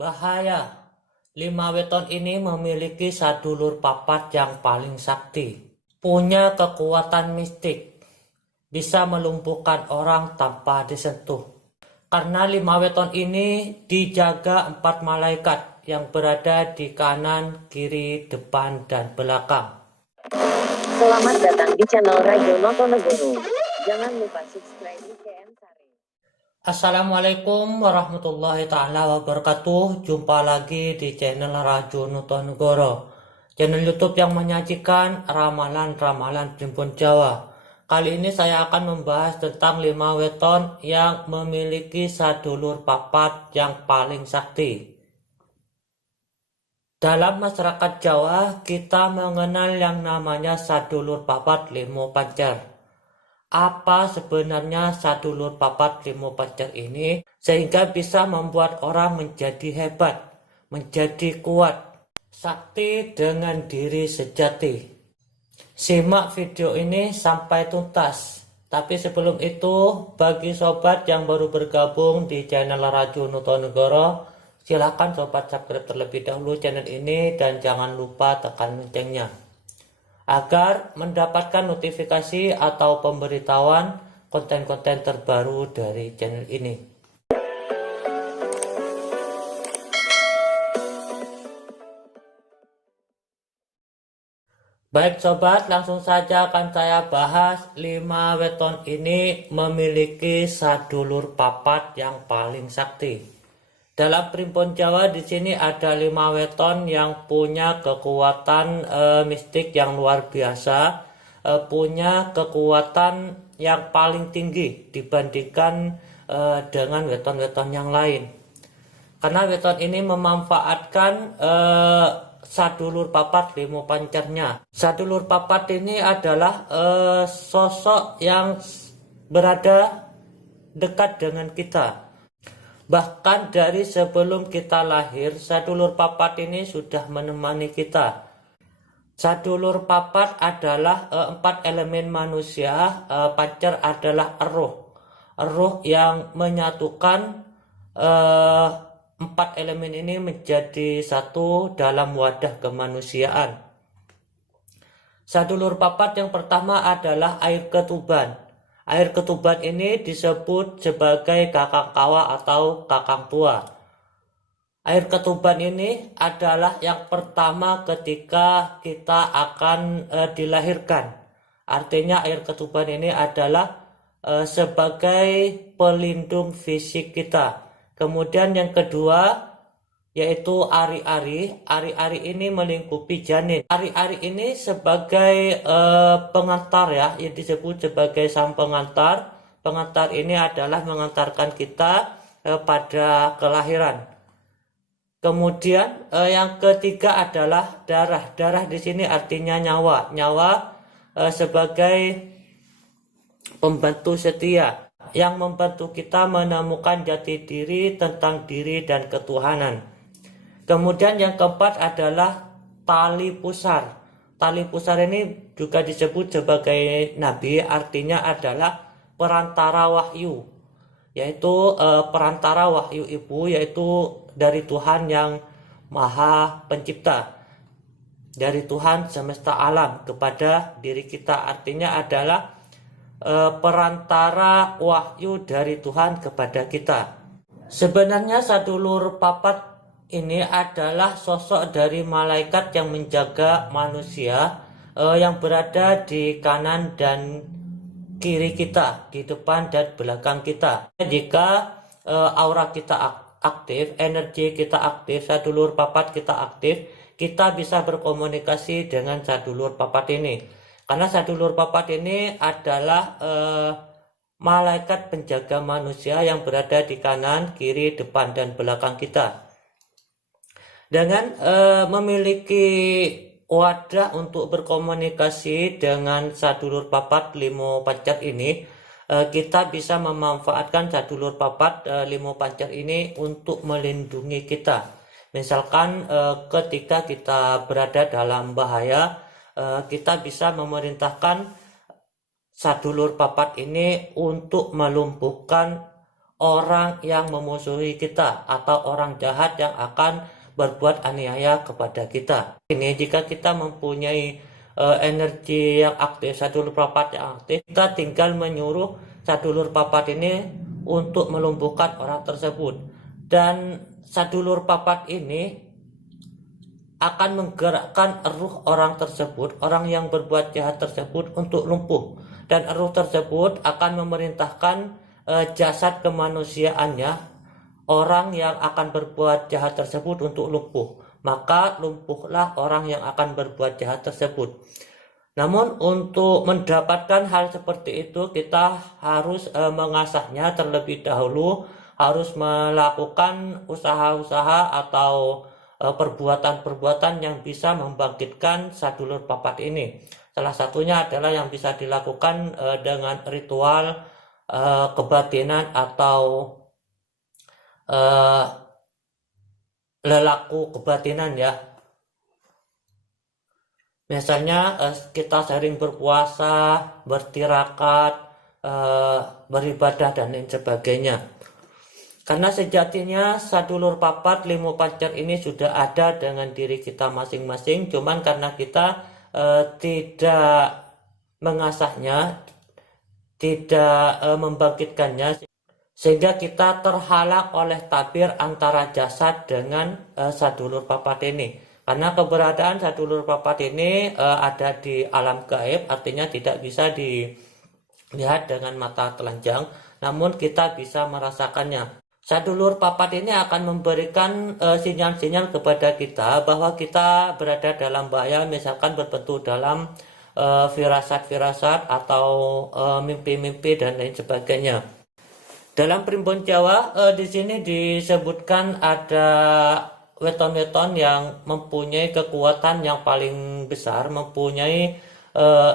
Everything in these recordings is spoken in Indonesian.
Bahaya, 5 weton ini memiliki sadulur papat yang paling sakti. Punya kekuatan mistik, bisa melumpuhkan orang tanpa disentuh. Karena 5 weton ini dijaga 4 malaikat yang berada di kanan, kiri, depan, dan belakang. Selamat datang di channel Rajo Notonegoro. Jangan lupa subscribe IKN Sari. Assalamualaikum warahmatullahi ta'ala wabarakatuh. Jumpa lagi di channel Rajo Notonegoro, channel YouTube yang menyajikan ramalan-ramalan Primbon Jawa. Kali ini saya akan membahas tentang 5 weton yang memiliki sadulur papat yang paling sakti. Dalam masyarakat Jawa, kita mengenal yang namanya sadulur papat limo pancer. Apa sebenarnya sadulur papat limo pancer ini sehingga bisa membuat orang menjadi hebat, menjadi kuat, sakti dengan diri sejati? Simak video ini sampai tuntas. Tapi sebelum itu, bagi sobat yang baru bergabung di channel Rajo Notonegoro, silakan sobat subscribe terlebih dahulu channel ini dan jangan lupa tekan loncengnya agar mendapatkan notifikasi atau pemberitahuan konten-konten terbaru dari channel ini. Baik sobat, langsung saja akan saya bahas 5 weton ini memiliki sadulur papat yang paling sakti. Dalam Primbon Jawa di sini ada 5 weton yang punya kekuatan mistik yang luar biasa, punya kekuatan yang paling tinggi dibandingkan dengan weton-weton yang lain. Karena weton ini memanfaatkan sadulur papat limo pancernya. Sadulur papat ini adalah sosok yang berada dekat dengan kita. Bahkan dari sebelum kita lahir, sadulur papat ini sudah menemani kita. Sadulur papat adalah 4 elemen manusia, pancer adalah eruh. Eruh yang menyatukan 4 elemen ini menjadi satu dalam wadah kemanusiaan. Sadulur papat yang pertama adalah air ketuban. Air ketuban ini disebut sebagai kakang kawa atau kakang tua. Air ketuban ini adalah yang pertama ketika kita akan dilahirkan. Artinya air ketuban ini adalah sebagai pelindung fisik kita. Kemudian yang kedua yaitu ari-ari. Ari-ari ini melingkupi janin. Ari-ari ini sebagai pengantar ya, yang disebut sebagai sang pengantar. Pengantar ini adalah mengantarkan kita pada kelahiran. Kemudian yang ketiga adalah darah. Darah di sini artinya nyawa. Nyawa sebagai pembantu setia yang membantu kita menemukan jati diri tentang diri dan ketuhanan. Kemudian yang keempat adalah tali pusar. Tali pusar ini juga disebut sebagai nabi, artinya adalah perantara wahyu, yaitu perantara wahyu ibu, yaitu dari Tuhan yang Maha Pencipta, dari Tuhan semesta alam kepada diri kita. Artinya adalah perantara wahyu dari Tuhan kepada kita. Sebenarnya sadulur papat ini adalah sosok dari malaikat yang menjaga manusia yang berada di kanan dan kiri kita, di depan dan belakang kita. Jika aura kita aktif, energi kita aktif, sadulur papat kita aktif, kita bisa berkomunikasi dengan sadulur papat ini. Karena sadulur papat ini adalah malaikat penjaga manusia yang berada di kanan, kiri, depan, dan belakang kita. Dengan memiliki wadah untuk berkomunikasi dengan sadulur papat limo pancer ini, kita bisa memanfaatkan sadulur papat limo pancer ini untuk melindungi kita. Misalkan ketika kita berada dalam bahaya, kita bisa memerintahkan sadulur papat ini untuk melumpuhkan orang yang memusuhi kita atau orang jahat yang akan berbuat aniaya kepada kita. Ini jika kita mempunyai energi yang aktif, sadulur papat yang aktif, kita tinggal menyuruh sadulur papat ini untuk melumpuhkan orang tersebut. Dan sadulur papat ini akan menggerakkan ruh orang tersebut, orang yang berbuat jahat tersebut untuk lumpuh. Dan ruh tersebut akan memerintahkan jasad kemanusiaannya, orang yang akan berbuat jahat tersebut untuk lumpuh. Maka lumpuhlah orang yang akan berbuat jahat tersebut. Namun untuk mendapatkan hal seperti itu kita harus mengasahnya terlebih dahulu, harus melakukan usaha-usaha atau perbuatan-perbuatan yang bisa membangkitkan sadulur papat ini. Salah satunya adalah yang bisa dilakukan dengan ritual kebatinan atau lelaku kebatinan ya. Misalnya kita sering berpuasa, bertirakat, beribadah dan lain sebagainya. Karena sejatinya sadulur papat limu pancer ini sudah ada dengan diri kita masing-masing, cuman karena kita tidak mengasahnya, tidak membangkitkannya, sehingga kita terhalang oleh tabir antara jasad dengan sadulur papat ini. Karena keberadaan sadulur papat ini ada di alam gaib, artinya tidak bisa dilihat dengan mata telanjang, namun kita bisa merasakannya. Sadulur papat ini akan memberikan sinyal-sinyal kepada kita bahwa kita berada dalam bahaya, misalkan berbentuk dalam firasat-firasat atau mimpi-mimpi dan lain sebagainya. Dalam primbon Jawa di sini disebutkan ada weton-weton yang mempunyai kekuatan yang paling besar, mempunyai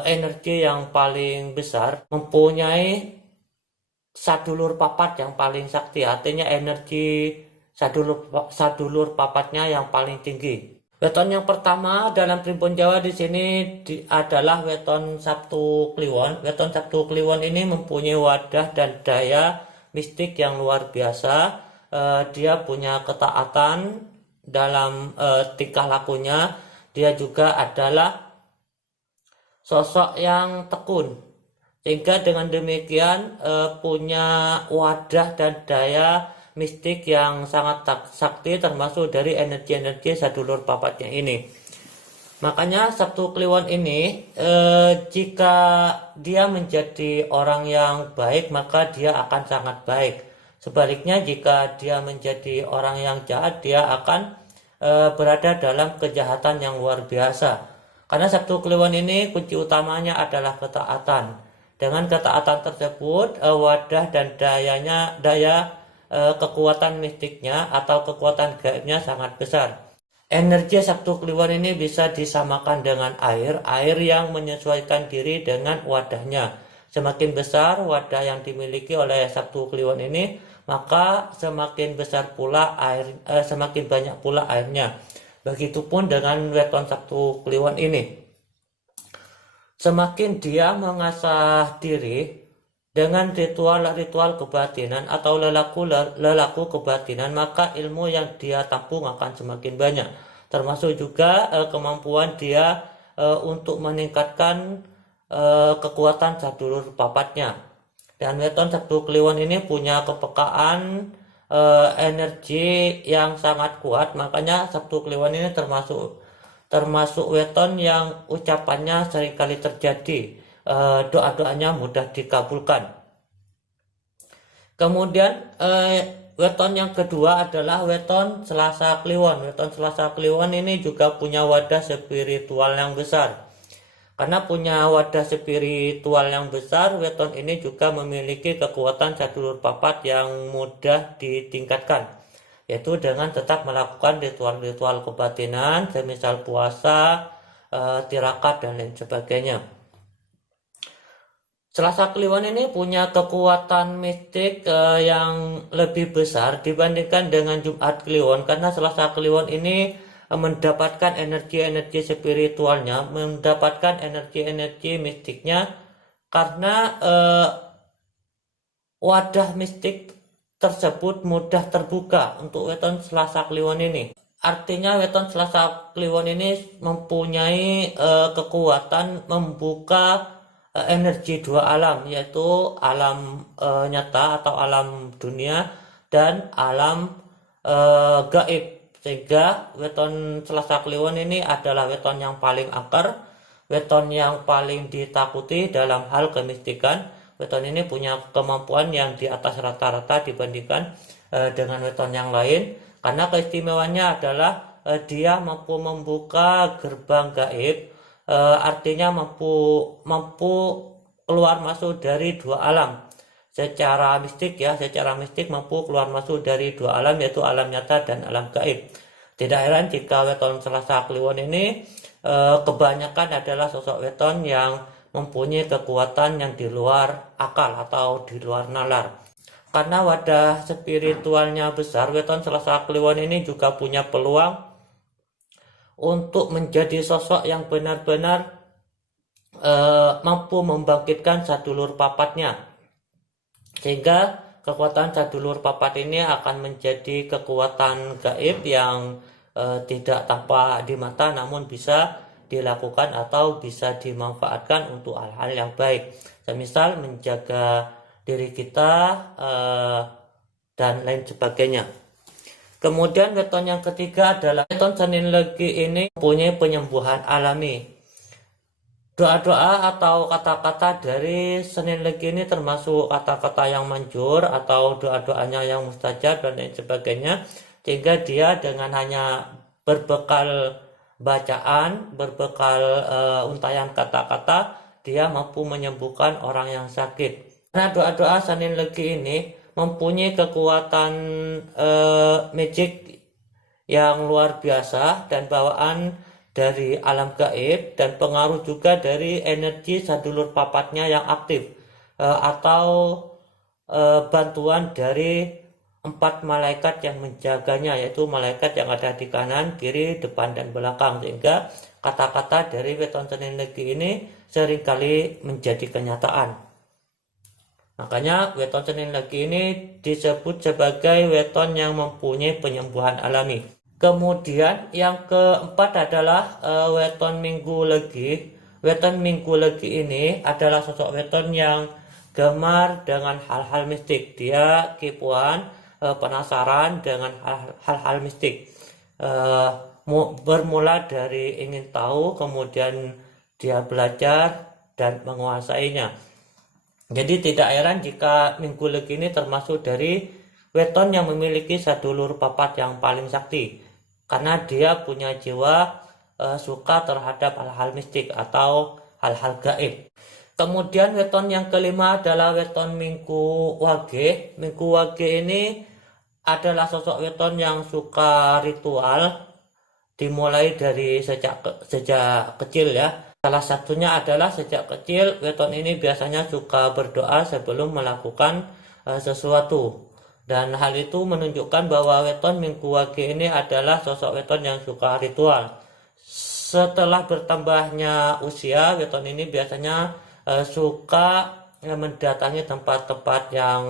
energi yang paling besar, mempunyai sadulur papat yang paling sakti, artinya energi sadulur papatnya yang paling tinggi. Weton yang pertama dalam primbon Jawa di sini adalah weton Sabtu Kliwon. Weton Sabtu Kliwon ini mempunyai wadah dan daya mistik yang luar biasa. Dia punya ketaatan dalam tingkah lakunya. Dia juga adalah sosok yang tekun, sehingga dengan demikian punya wadah dan daya mistik yang sangat sakti, termasuk dari energi-energi sadulur papatnya ini. Makanya Sabtu Kliwon ini jika dia menjadi orang yang baik, maka dia akan sangat baik. Sebaliknya jika dia menjadi orang yang jahat, dia akan berada dalam kejahatan yang luar biasa. Karena Sabtu Kliwon ini kunci utamanya adalah ketaatan. Dengan ketaatan tersebut wadah dan daya kekuatan mistiknya atau kekuatan gaibnya sangat besar. Energi Sabtu Kliwon ini bisa disamakan dengan air yang menyesuaikan diri dengan wadahnya. Semakin besar wadah yang dimiliki oleh Sabtu Kliwon ini, maka semakin besar pula semakin banyak pula airnya. Begitupun dengan weton Sabtu Kliwon ini. Semakin dia mengasah diri dengan ritual-ritual kebatinan atau lelaku kebatinan, maka ilmu yang dia tampung akan semakin banyak. Termasuk juga kemampuan dia untuk meningkatkan kekuatan sadulur papatnya. Dan weton Sabtu Kliwon ini punya kepekaan energi yang sangat kuat, makanya Sabtu Kliwon ini termasuk weton yang ucapannya seringkali terjadi. Doa-doanya mudah dikabulkan. Kemudian weton yang kedua adalah weton Selasa Kliwon. Weton Selasa Kliwon ini juga punya wadah spiritual yang besar. Karena punya wadah spiritual yang besar, weton ini juga memiliki kekuatan sadulur papat yang mudah ditingkatkan, yaitu dengan tetap melakukan ritual-ritual kebatinan, semisal puasa, tirakat dan lain sebagainya. Selasa Kliwon ini punya kekuatan mistik yang lebih besar dibandingkan dengan Jumat Kliwon, karena Selasa Kliwon ini mendapatkan energi-energi spiritualnya, mendapatkan energi-energi mistiknya karena wadah mistik tersebut mudah terbuka untuk weton Selasa Kliwon ini. Artinya weton Selasa Kliwon ini mempunyai kekuatan membuka energi dua alam, yaitu alam nyata atau alam dunia dan alam gaib. Sehingga weton Selasa Kliwon ini adalah weton yang paling akar, weton yang paling ditakuti dalam hal kemistikan. Weton ini punya kemampuan yang di atas rata-rata dibandingkan dengan weton yang lain. Karena keistimewaannya adalah dia mampu membuka gerbang gaib, artinya mampu keluar masuk dari dua alam. Secara mistik mampu keluar masuk dari dua alam, yaitu alam nyata dan alam gaib. Tidak heran jika weton Selasa Kliwon ini kebanyakan adalah sosok weton yang mempunyai kekuatan yang di luar akal atau di luar nalar. Karena wadah spiritualnya besar, weton Selasa Kliwon ini juga punya peluang untuk menjadi sosok yang benar-benar mampu membangkitkan sadulur papatnya. Sehingga kekuatan sadulur papat ini akan menjadi kekuatan gaib yang tidak tampak di mata, namun bisa dilakukan atau bisa dimanfaatkan untuk hal-hal yang baik. Semisal menjaga diri kita dan lain sebagainya. Kemudian weton yang ketiga adalah weton Senin Legi ini mempunyai penyembuhan alami. Doa-doa atau kata-kata dari Senin Legi ini termasuk kata-kata yang manjur atau doa-doanya yang mustajab dan lain sebagainya, sehingga dia dengan hanya berbekal bacaan, berbekal untayan kata-kata, dia mampu menyembuhkan orang yang sakit. Karena doa-doa Senin Legi ini mempunyai kekuatan magic yang luar biasa dan bawaan dari alam gaib, dan pengaruh juga dari energi sadulur papatnya yang aktif atau bantuan dari 4 malaikat yang menjaganya, yaitu malaikat yang ada di kanan, kiri, depan, dan belakang. Sehingga kata-kata dari weton Senin Legi ini seringkali menjadi kenyataan. Makanya weton Senin Legi ini disebut sebagai weton yang mempunyai penyembuhan alami. Kemudian yang keempat adalah weton Minggu Legi. Weton Minggu Legi ini adalah sosok weton yang gemar dengan hal-hal mistik. Dia kipuan, penasaran dengan hal-hal mistik. Bermula dari ingin tahu, kemudian dia belajar dan menguasainya. Jadi tidak heran jika Minggu Legi ini termasuk dari weton yang memiliki sadulur papat yang paling sakti, karena dia punya jiwa suka terhadap hal-hal mistik atau hal-hal gaib. Kemudian weton yang kelima adalah weton Minggu Wage. Minggu Wage ini adalah sosok weton yang suka ritual, dimulai dari sejak kecil ya. Salah satunya adalah sejak kecil weton ini biasanya suka berdoa sebelum melakukan sesuatu. Dan hal itu menunjukkan bahwa weton Minggu Wage ini adalah sosok weton yang suka ritual. Setelah bertambahnya usia, weton ini biasanya suka mendatangi tempat-tempat yang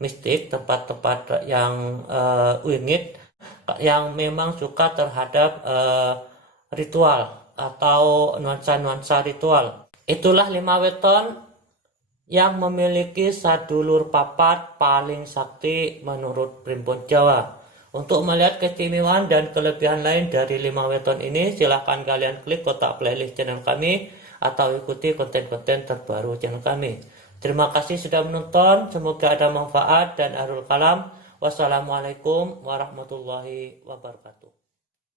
mistik, tempat-tempat yang unik, yang memang suka terhadap ritual atau nuansa-nuansa ritual. Itulah 5 weton yang memiliki sadulur papat paling sakti menurut Primbon Jawa. Untuk melihat keistimewaan dan kelebihan lain dari 5 weton ini, silahkan kalian klik kotak playlist channel kami atau ikuti konten-konten terbaru channel kami. Terima kasih sudah menonton, semoga ada manfaat dan ahlul kalam. Wassalamualaikum warahmatullahi wabarakatuh.